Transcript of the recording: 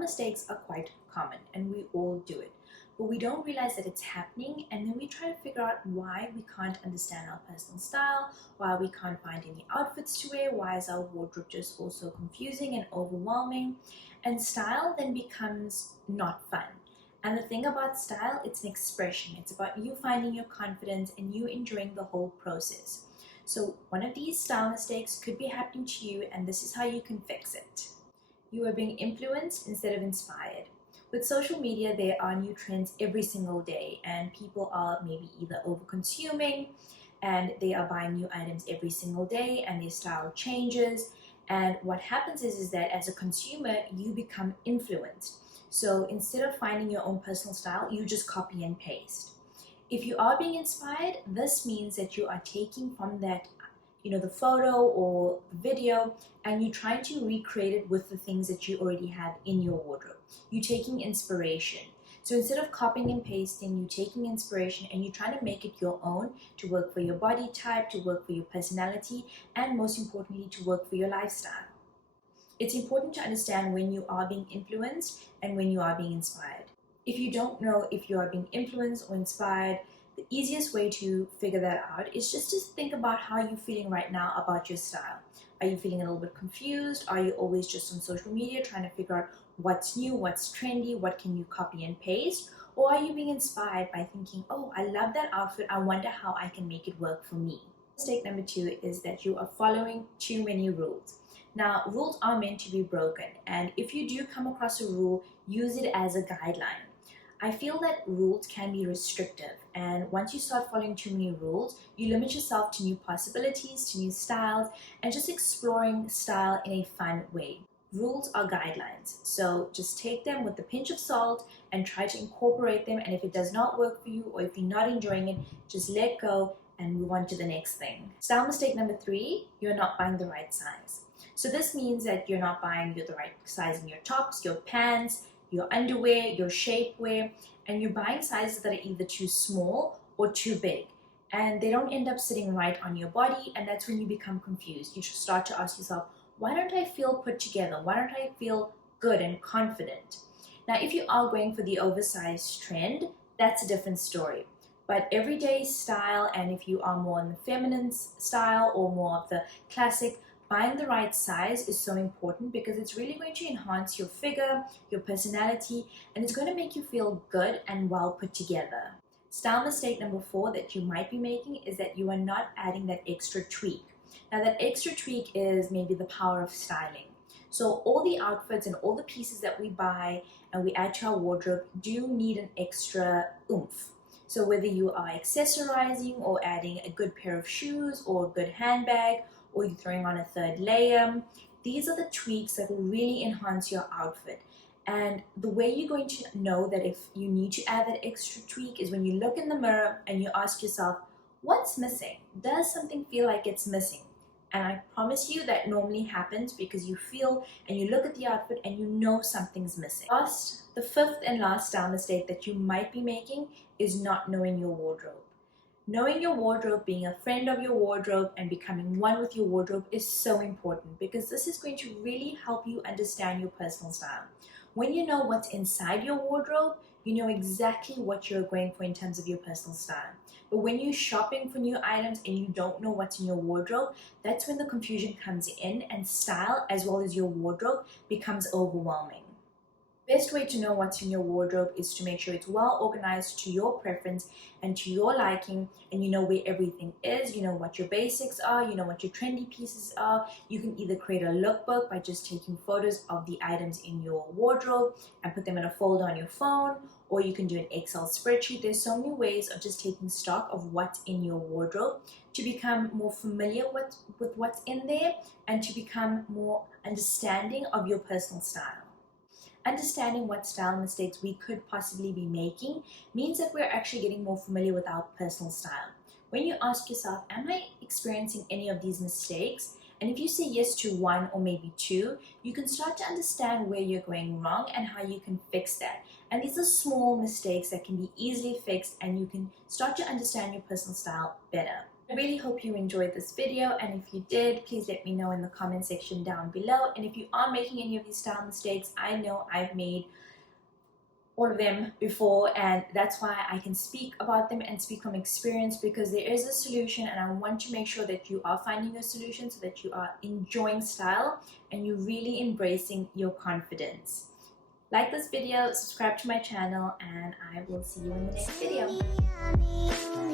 mistakes are quite common and we all do it, but we don't realize that it's happening, and then we try to figure out why we can't understand our personal style, why we can't find any outfits to wear, why is our wardrobe just also confusing and overwhelming, and style then becomes not fun. And the thing about style, it's an expression. It's about you finding your confidence and you enjoying the whole process. So one of these style mistakes could be happening to you, and this is how you can fix it. You are being influenced instead of inspired. With social media, there are new trends every single day, and people are maybe either over consuming and they are buying new items every single day, and their style changes. And what happens is that as a consumer, you become influenced. So instead of finding your own personal style, you just copy and paste. If you are being inspired, this means that you are taking from that, the photo or video, and you're trying to recreate it with the things that you already have in your wardrobe. You're taking inspiration. So instead of copying and pasting, you're taking inspiration and you're trying to make it your own, to work for your body type, to work for your personality, and most importantly, to work for your lifestyle. It's important to understand when you are being influenced and when you are being inspired. If you don't know if you are being influenced or inspired, the easiest way to figure that out is just to think about how you're feeling right now about your style. Are you feeling a little bit confused? Are you always just on social media trying to figure out what's new, what's trendy, what can you copy and paste? Or are you being inspired by thinking, oh, I love that outfit, I wonder how I can make it work for me? Mistake number 2 is that you are following too many rules. Now, rules are meant to be broken, and if you do come across a rule, use it as a guideline. I feel that rules can be restrictive, and once you start following too many rules, you limit yourself to new possibilities, to new styles, and just exploring style in a fun way. Rules are guidelines, so just take them with a pinch of salt and try to incorporate them, and if it does not work for you or if you're not enjoying it, just let go and move on to the next thing. Style mistake number 3, you're not buying the right size. So this means that you're not buying the right size in your tops, your pants, your underwear, your shapewear, and you're buying sizes that are either too small or too big, and they don't end up sitting right on your body, and that's when you become confused. You should start to ask yourself, why don't I feel put together? Why don't I feel good and confident? Now, if you are going for the oversized trend, that's a different story. But everyday style, and if you are more in the feminine style or more of the classic, buying the right size is so important because it's really going to enhance your figure, your personality, and it's going to make you feel good and well put together. Style mistake number 4 that you might be making is that you are not adding that extra tweak. Now, that extra tweak is maybe the power of styling. So all the outfits and all the pieces that we buy and we add to our wardrobe do need an extra oomph. So whether you are accessorizing or adding a good pair of shoes or a good handbag, or you're throwing on a third layer, these are the tweaks that will really enhance your outfit. And the way you're going to know that if you need to add that extra tweak is when you look in the mirror and you ask yourself, what's missing? Does something feel like it's missing? And I promise you that normally happens because you feel and you look at the outfit and you know something's missing. The 5th and last style mistake that you might be making is not knowing your wardrobe. Knowing your wardrobe, being a friend of your wardrobe, and becoming one with your wardrobe is so important because this is going to really help you understand your personal style. When you know what's inside your wardrobe, you know exactly what you're going for in terms of your personal style. But when you're shopping for new items and you don't know what's in your wardrobe, that's when the confusion comes in and style as well as your wardrobe becomes overwhelming. Best way to know what's in your wardrobe is to make sure it's well organized to your preference and to your liking, and you know where everything is, you know what your basics are, you know what your trendy pieces are. You can either create a lookbook by just taking photos of the items in your wardrobe and put them in a folder on your phone, or you can do an Excel spreadsheet. There's so many ways of just taking stock of what's in your wardrobe to become more familiar with what's in there and to become more understanding of your personal style. Understanding what style mistakes we could possibly be making means that we're actually getting more familiar with our personal style. When you ask yourself, am I experiencing any of these mistakes? And if you say yes to 1 or maybe 2, you can start to understand where you're going wrong and how you can fix that. And these are small mistakes that can be easily fixed, and you can start to understand your personal style better. I really hope you enjoyed this video, and if you did, please let me know in the comment section down below. And if you are making any of these style mistakes, I know I've made all of them before, and that's why I can speak about them and speak from experience, because there is a solution, and I want to make sure that you are finding a solution so that you are enjoying style and you're really embracing your confidence. Like this video, subscribe to my channel, and I will see you in the next video.